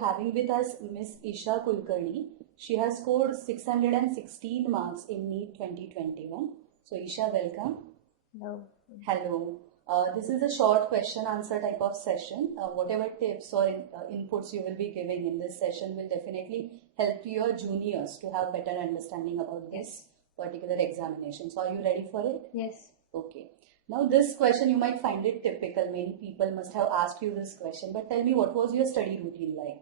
having with us Miss Isha Kulkarni. She has scored 616 marks in NEET 2021. So Isha, welcome. Hello. Hello. This is a short question answer type of session. Whatever tips or inputs you will be giving in this session will definitely help your juniors to have better understanding about this particular examination. So are you ready for it? Yes. Okay. Now this question, you might find it typical. Many people must have asked you this question. But tell me, what was your study routine like?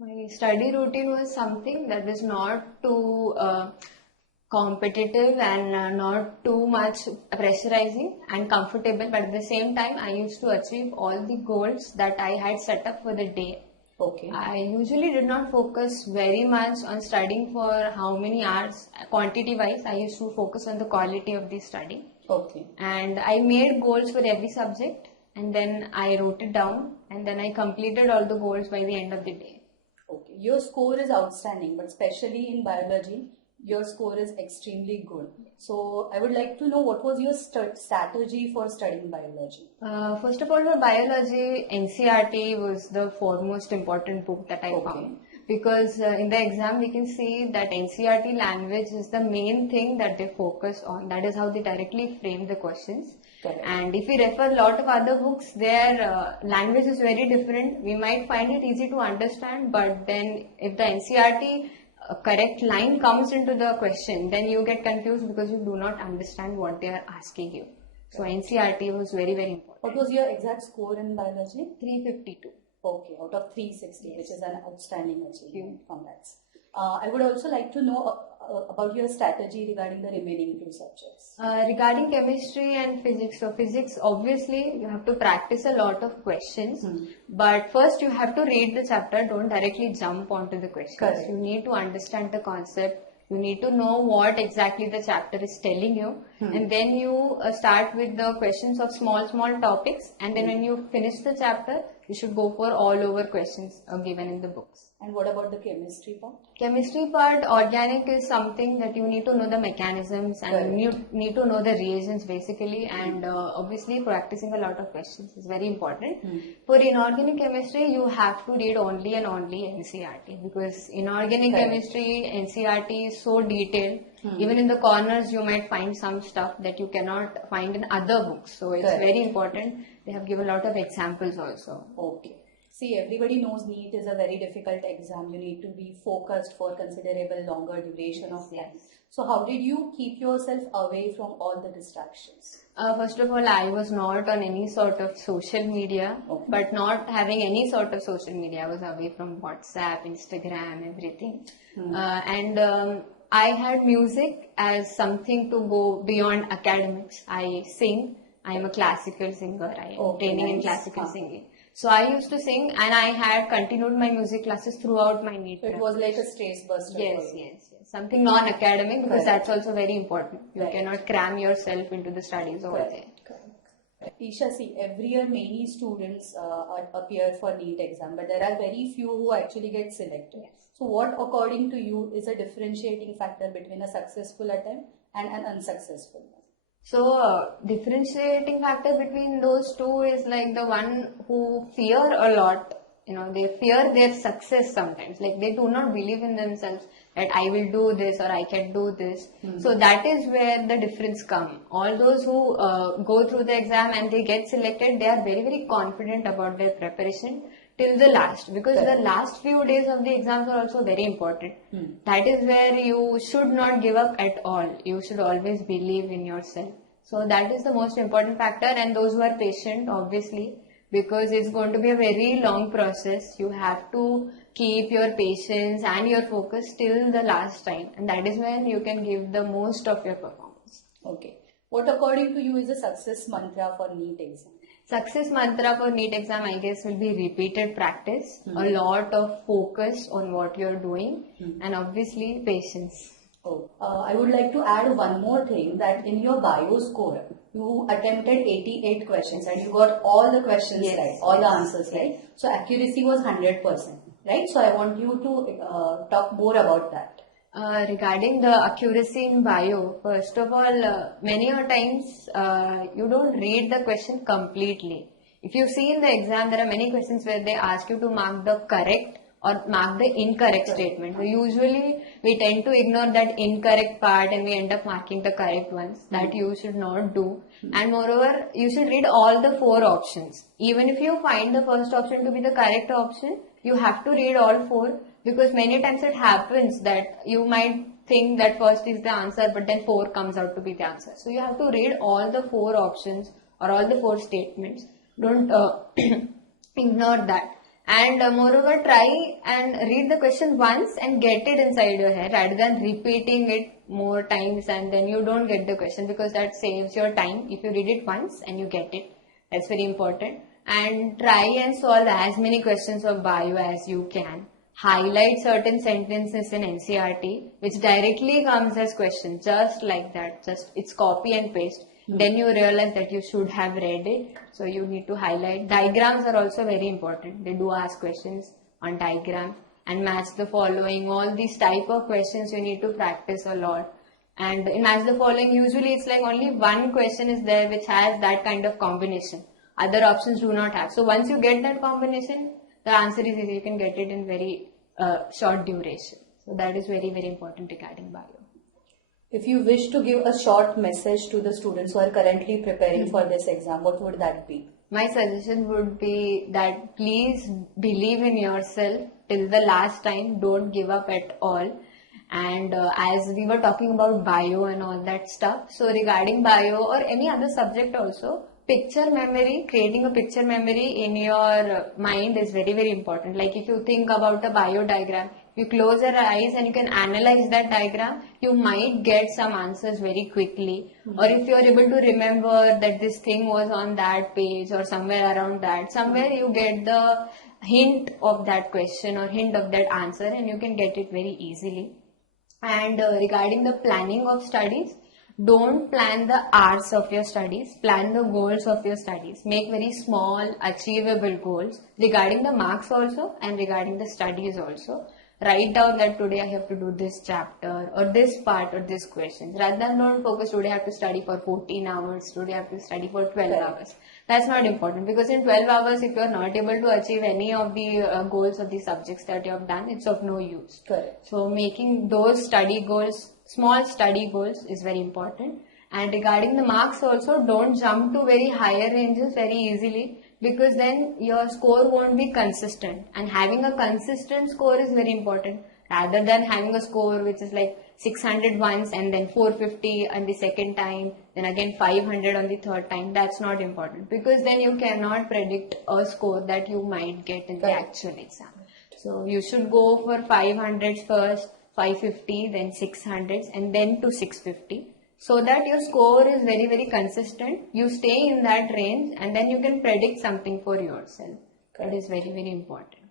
My study routine was something that was not too competitive and not too much pressurizing and comfortable, but at the same time I used to achieve all the goals that I had set up for the day. Okay. I usually did not focus very much on studying for how many hours, quantity wise. I used to focus on the quality of the study. Okay. And I made goals for every subject, and then I wrote it down, and then I completed all the goals by the end of the day. Okay. Your score is outstanding, but especially in biology, your score is extremely good. So I would like to know, what was your strategy for studying biology? First of all, for biology, NCERT was the foremost important book that I found. Because in the exam we can see that NCERT language is the main thing that they focus on. That is how they directly frame the questions. Correct. And if we refer a lot of other books, their language is very different. We might find it easy to understand, but then if the NCERT correct line comes into the question, then you get confused because you do not understand what they are asking you. So NCERT was very, very important. What was your exact score in biology? 352. Okay, out of 360, Yes. which is an outstanding achievement. Congrats. I would also like to know about your strategy regarding the remaining two subjects. Regarding chemistry and physics, so physics, obviously you have to practice a lot of questions, but first you have to read the chapter, don't directly jump onto the questions. Correct. You need to understand the concept, you need to know what exactly the chapter is telling you, and then you start with the questions of small topics, and then when you finish the chapter, you should go for all over questions given in the books. And what about the chemistry part? Chemistry part, organic is something that you need to know the mechanisms and Correct. you need to know the reagents basically, and obviously practicing a lot of questions is very important. For inorganic chemistry, you have to read only and only NCERT, because inorganic Correct. chemistry, NCERT is so detailed. Even in the corners you might find some stuff that you cannot find in other books. So it's Correct. very important. They have given a lot of examples also. Okay. See, everybody knows NEET is a very difficult exam. You need to be focused for considerable longer duration of time. So how did you keep yourself away from all the distractions? First of all, I was not on any sort of social media, but not having any sort of social media. I was away from WhatsApp, Instagram, everything. I had music as something to go beyond academics. I sing. I am a classical singer. I am training in classical singing. So I used to sing, and I had continued my music classes throughout my NEET. So it was like a stress buster. Yes. Something non-academic, because that's also very important. You cannot cram yourself into the studies over there. Correct. Isha, see, every year many students appear for NEET exam, but there are very few who actually get selected. So what, according to you, is a differentiating factor between a successful attempt and an unsuccessful one? So, differentiating factor between those two is like the one who fear a lot. They fear their success sometimes. Like they do not believe in themselves that I will do this or I can do this. So that is where the difference comes. All those who go through the exam and they get selected, they are very, very confident about their preparation till the last, because the last few days of the exams are also very important. That is where you should not give up at all. You should always believe in yourself. So that is the most important factor, and those who are patient, obviously, because it's going to be a very long process. You have to keep your patience and your focus till the last time, and that is when you can give the most of your performance. Okay. What, according to you, is a success mantra for NEET exam? Success mantra for NEET exam, I guess, will be repeated practice, a lot of focus on what you're doing, and obviously patience. I would like to add one more thing, that in your bio score, you attempted 88 questions and you got all the questions right, all the answers right. So accuracy was 100%, right? So I want you to talk more about that. Regarding the accuracy in bio, first of all, many a times you don't read the question completely. If you see in the exam, there are many questions where they ask you to mark the correct or mark the incorrect statement. So usually we tend to ignore that incorrect part and we end up marking the correct ones. That you should not do. And moreover, you should read all the 4 options. Even if you find the first option to be the correct option, you have to read all 4, because many times it happens that you might think that first is the answer, but then 4 comes out to be the answer. So you have to read all the 4 options or all the 4 statements. Don't ignore that. And moreover, try and read the question once and get it inside your head rather than repeating it more times and then you don't get the question, because that saves your time if you read it once and you get it. That's very important. And try and solve as many questions of bio as you can. Highlight certain sentences in NCERT which directly comes as questions, just like that. Just it's copy and paste. Then you realize that you should have read it. So you need to highlight. Diagrams are also very important. They do ask questions on diagram and match the following. All these type of questions you need to practice a lot. And in match the following, usually it's like only one question is there which has that kind of combination. Other options do not have. So once you get that combination, the answer is easy. You can get it in very short duration. So that is very, very important regarding bio. If you wish to give a short message to the students who are currently preparing for this exam, what would that be? My suggestion would be that please believe in yourself till the last time. Don't give up at all. And as we were talking about bio and all that stuff, so regarding bio or any other subject also, picture memory, creating a picture memory in your mind is very, very important. Like if you think about a bio diagram, you close your eyes and you can analyze that diagram, you might get some answers very quickly. Or if you are able to remember that this thing was on that page or somewhere around that, somewhere you get the hint of that question or hint of that answer and you can get it very easily. And regarding the planning of studies, don't plan the hours of your studies, plan the goals of your studies. Make very small, achievable goals regarding the marks also and regarding the studies also. Write down that today I have to do this chapter or this part or this question. Rather than don't focus today I have to study for 14 hours, today I have to study for 12 hours. That's not important, because in 12 hours if you are not able to achieve any of the goals of the subjects that you have done, it's of no use. Correct. So making those study goals, small study goals is very important. And regarding the marks also, don't jump to very higher ranges very easily, because then your score won't be consistent. And having a consistent score is very important, rather than having a score which is like 600 once and then 450 on the second time, then again 500 on the third time. That's not important, because then you cannot predict a score that you might get in the actual exam. So you should go for 500s first, 550, then 600s and then to 650. So that your score is very, very consistent. You stay in that range and then you can predict something for yourself. That is very, very important.